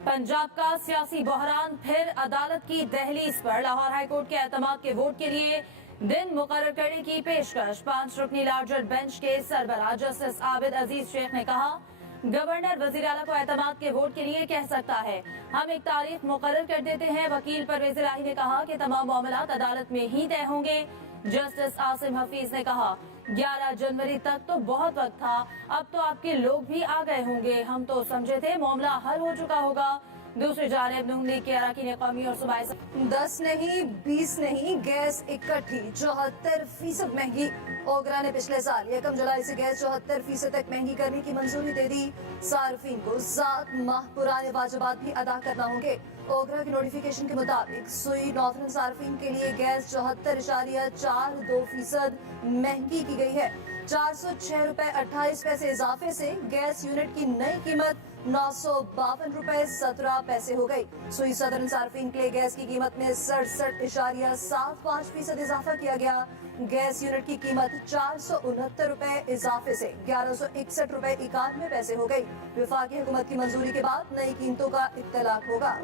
पंजाब का सियासी बहरान फिर अदालत की दहलीज पर। लाहौर हाईकोर्ट के एतमाद के वोट के लिए दिन मुकर्रर करने की पेशकश। 5 रुकनी लार्जर बेंच के सरबराह जस्टिस आबिद अजीज शेख ने कहा, गवर्नर वजीर आला को एतमाद के वोट के लिए कह सकता है, हम एक तारीख मुकर्रर कर देते हैं। वकील परवेज इलाही ने कहा कि तमाम मामलात अदालत में ही तय होंगे। जस्टिस आसिम हफीज ने कहा, 11 जनवरी तक तो बहुत वक्त था, अब तो आपके लोग भी आ गए होंगे। हम तो समझे थे मामला हल हो चुका होगा। दूसरी जानिब नून लीग के अरकान कौमी और सूबाई 10 नहीं 20 नहीं गैस इकट्ठी 74% महंगी। ओगरा ने पिछले साल 1 जुलाई से गैस 74% तक महंगी करने की मंजूरी दे दी। सार्फिन को 7 माह पुराने वाजिबात भी अदा करना होंगे। ओगरा के नोटिफिकेशन के मुताबिक सुई नॉर्थर्न सार्फिन के लिए गैस 74.42% महंगी की गई है। 406 रुपए 28 पैसे इजाफे से गैस यूनिट की नई कीमत 952 रुपए 17 पैसे हो गई। सुई सदर्न सार्फिन के लिए गैस की कीमत में 67.75% इजाफा किया गया। गैस यूनिट की कीमत 469 रुपए इजाफे से 1161 रुपए 91 पैसे हो गई। विफाकी हुकूमत की मंजूरी के बाद नई कीमतों का इत्तलाक होगा।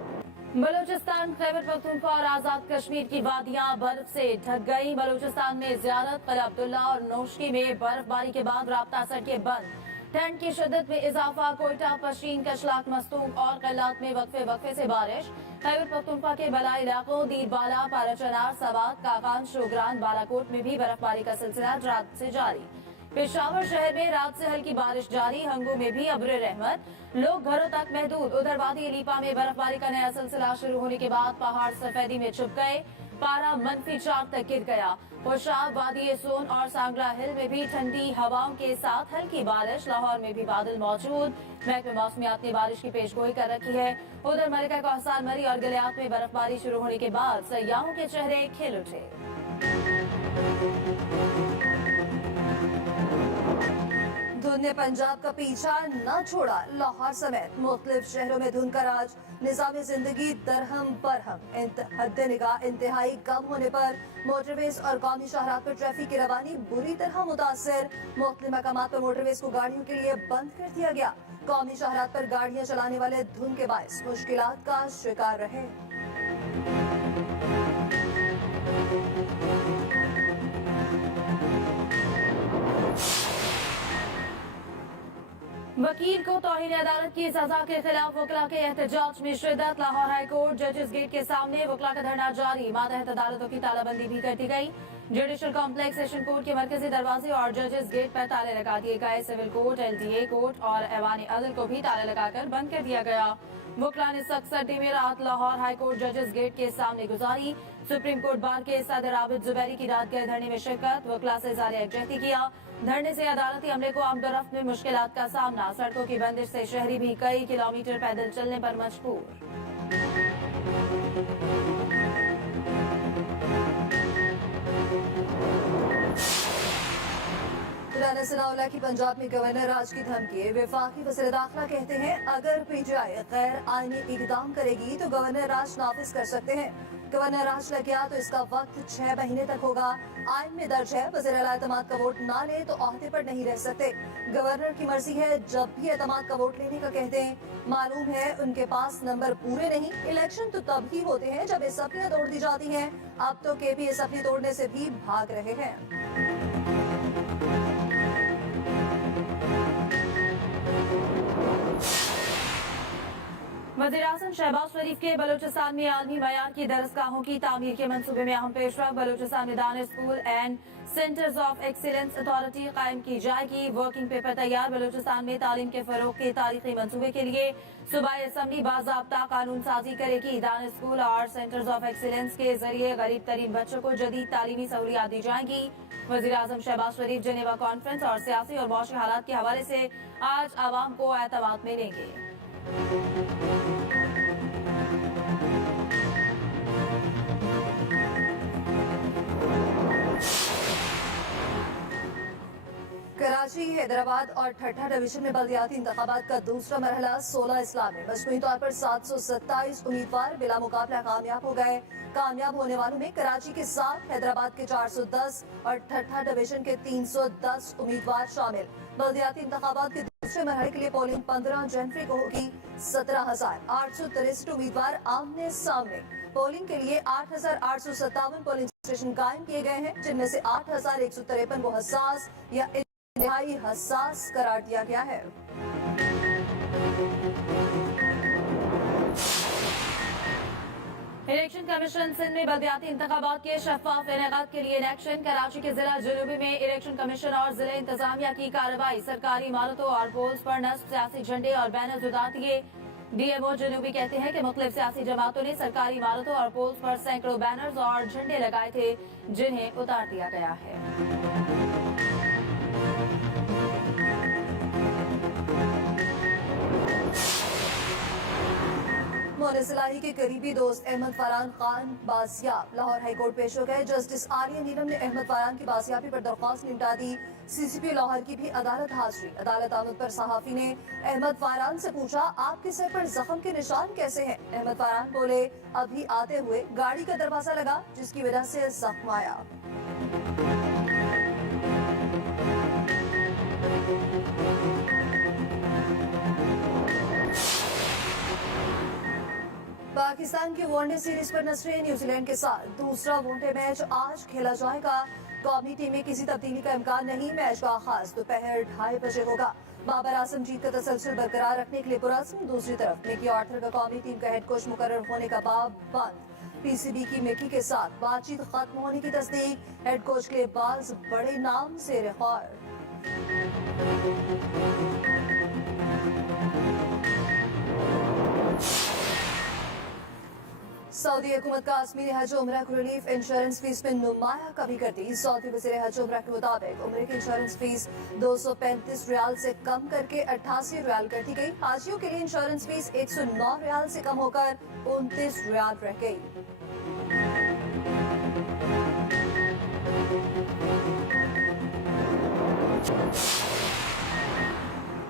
बलूचिस्तान, खैबर पख्तूनख्वा और आजाद कश्मीर की वादियां बर्फ से ढक गई। बलूचिस्तान में जियारत, किला अब्दुल्ला और नौशकी में बर्फबारी के बाद राब्ता सड़कें बंद। ठंड की शिद्दत में इजाफा। कोयटा, पशीन, कशलाक, मस्तूक और कल्लात में वक्फे से बारिश। खैबर पख्तूनख्वा के बलाई इलाकों दीरबाला, पाराचनार, सवात, काकान, शोगरान, बालाकोट में भी बर्फबारी का सिलसिला रात से जारी। पेशावर शहर में रात से हल्की बारिश जारी। हंगू में भी अब्र रहमत, लोग घरों तक महदूद। उधर वादी लीपा में बर्फबारी का नया सिलसिला शुरू होने के बाद पहाड़ सफेदी में छुप गए। पारा -4 तक गिर गया। होशाब, वादी सोन और सांगला हिल में भी ठंडी हवाओं के साथ हल्की बारिश। लाहौर में भी बादल मौजूद। महकमे मौसमियात ने बारिश की पेशगोई कर रखी है। उधर मलिका कोहसान मरी और गलियात में बर्फबारी शुरू होने के बाद सयाहों के चेहरे खिल उठे। धुंध ने पंजाब का पीछा न छोड़ा। लाहौर समेत मुख्तलिफ शहरों में धुंध का राज। निजामी जिंदगी दरहम बरहम। हद्दे निगाह इंतहाई कम होने पर मोटरवेज और कौमी शाहराह पर ट्रैफिक की रवानी बुरी तरह मुतासर। मुख्तलिफ मकामात पर मोटरवेज को गाड़ियों के लिए बंद कर दिया गया। कौमी शाहराह पर गाड़ियां चलाने वाले धुंध के बायस मुश्किलात का शिकार रहे। वकील को तौहीन अदालत की सजा के खिलाफ वकला के एहतजाज में शिद्दत। लाहौर हाईकोर्ट जजेस गेट के सामने वकला का धरना जारी। मातहत अदालतों की तालाबंदी भी कर दी गई। जुडिशल कॉम्प्लेक्स, सेशन कोर्ट के मरकजी दरवाजे और जजेस गेट पर ताले लगा दिए गए। सिविल कोर्ट, LTA कोर्ट और ऐवान अदल को भी ताले लगाकर बंद कर दिया गया। वकला ने सख्त सर्दी में रात लाहौर हाईकोर्ट जजेस गेट के सामने गुजारी। सुप्रीम कोर्ट बार के सदर आबिद जुबैरी की रात गए धरने में शिरकत। वकला से इज़हार यकजहती किया। धरने से अदालती अमले को आमदोरफ्त में मुश्किलात का सामना। सड़कों की बंदिश से शहरी भी कई किलोमीटर पैदल चलने पर मजबूर। राना सनाउल्लाह की पंजाब में गवर्नर राज की धमकी। वफाकी वज़ीर दाखिला कहते हैं, अगर PTI गैर आईनी इकदाम करेगी तो गवर्नर राज नाफिज कर सकते हैं। गवर्नर राज लग गया तो इसका वक्त 6 महीने तक होगा। आइन में दर्ज है, वज़ीर आला एतमाद का वोट ना ले तो ओहदे पर नहीं रह सकते। गवर्नर की मर्जी है, जब भी एतमाद का वोट लेने का कह दें। मालूम है उनके पास नंबर पूरे नहीं। इलेक्शन तो तब ही होते हैं जब असम्बलियां तोड़ दी जाती हैं। अब तो KB असम्बली तोड़ने से भी भाग रहे हैं। वज़ीर-ए-आज़म शहबाज शरीफ के बलूचिस्तान में आलमी मयार की दरसगाहों की तामीर के मंसूबे में अहम पेशरफ। बलूचिस्तान में Danish school and centres of excellence authority कायम की जाएगी। वर्किंग पेपर तैयार। बलूचिस्तान में तालीम के फरोग के तारीखी मंसूबे के लिए सूबाई असम्बली बाज़ाब्ता कानून साजी करेगी। दानिश स्कूल और सेंटर्स ऑफ एक्सीलेंस के जरिए गरीब तरीन बच्चों को जदीद तालीमी सहूलियात दी जाएंगी। वज़ीर-ए-आज़म शहबाज शरीफ जेनेवा कॉन्फ्रेंस और सियासी और मौसमी हालात के हवाले से आज आवाम को एतमाद में लेंगे। कराची कराची, हैदराबाद और ठट्ठा डिवीजन में बल्दियाती इंतखाबात का दूसरा मरहला 16 इस्लाम में मजमूई तौर पर 727 उम्मीदवार बिला मुकाबला कामयाब हो गए। कामयाब होने वालों में कराची के 7, हैदराबाद के 410 और ठट्ठा डिवीजन के 310 उम्मीदवार शामिल। बल्दियाती इंतखाबात के दूसरे मरहले के लिए पोलिंग 15 जनवरी को होगी। 17,863 उम्मीदवार आमने सामने। पोलिंग के लिए 8,857 पोलिंग स्टेशन कायम किए गए हैं, जिनमें से 8,153 को हसास या इंतहाई हसास करार दिया गया है। इलेक्शन कमीशन सिंध में बल्दियाती इंतखाबात के शफाफ इनेकाद के लिए इलेक्शन। कराची के जिला जुनूबी में इलेक्शन कमीशन और जिला इंतजामिया की कार्रवाई। सरकारी इमारतों और पोल्स पर नस्ब सियासी झंडे और बैनर उतार दिए। डीएमओ जुनूबी कहते हैं कि मुख्तलिफ सियासी जमातों ने सरकारी इमारतों और पोल्स पर सैकड़ों बैनर्स और झंडे लगाए थे, जिन्हें उतार दिया गया है। मोनिसिलाही के करीबी दोस्त अहमद फरहान खान बासियाब लाहौर हाईकोर्ट पेश हो गए। जस्टिस आलिया नीलम ने अहमद फरहान की बासियाबी पर दरख्वास्त निपटा दी। सीसीपी लाहौर की भी अदालत हाजिरी। अदालत आमद पर सहाफी ने अहमद फरहान से पूछा, आपके सर पर जख्म के निशान कैसे हैं? अहमद फरहान बोले, अभी आते हुए गाड़ी का दरवाजा लगा, जिसकी वजह से जख्म आया। पाकिस्तान की वनडे सीरीज पर नजरें न्यूजीलैंड के साथ। दूसरा वनडे मैच आज खेला जाएगा। कौमी टीम में किसी तब्दीली का इम्कान नहीं। मैच का आगाज दोपहर 2:30 बजे होगा। बाबर आजम जीत का तसलसल बरकरार रखने के लिए पुरस्म। दूसरी तरफ मिकी आर्थर का कौमी टीम का हेड कोच मुकर्रर होने का बाब बंद। पीसीबी की मिकी के साथ बातचीत खत्म होने की तस्दीक। हेड कोच के बाज बड़े नाम से रिकॉर्ड। सऊदी हुकूमत का कश्मीरी हज उम्रा को रिलीफ इंश्योरेंस फीस में नुमाया कमी कर दी। सऊदी वज़ीर हज उम्रा के मुताबिक उम्रे की इंश्योरेंस फीस 235 रियाल से कम करके 88 रियाल कर दी गई। हाजियों के लिए इंश्योरेंस फीस 109 रियाल से कम होकर 29 रियाल रह गई।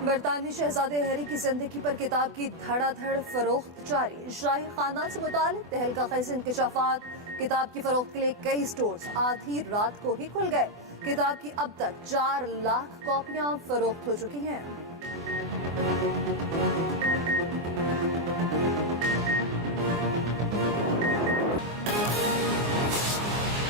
बरतानवी शहजादे हैरी की जिंदगी पर किताब की धड़ाधड़ फरोख्त जारी। शाही खानदान से मुताल्लिक तहलका खेज़ इंकशाफात। किताब की फरोख्त के लिए कई स्टोर्स आधी रात को ही खुल गए। किताब की अब तक 4 लाख कॉपियां फरोख्त हो चुकी हैं।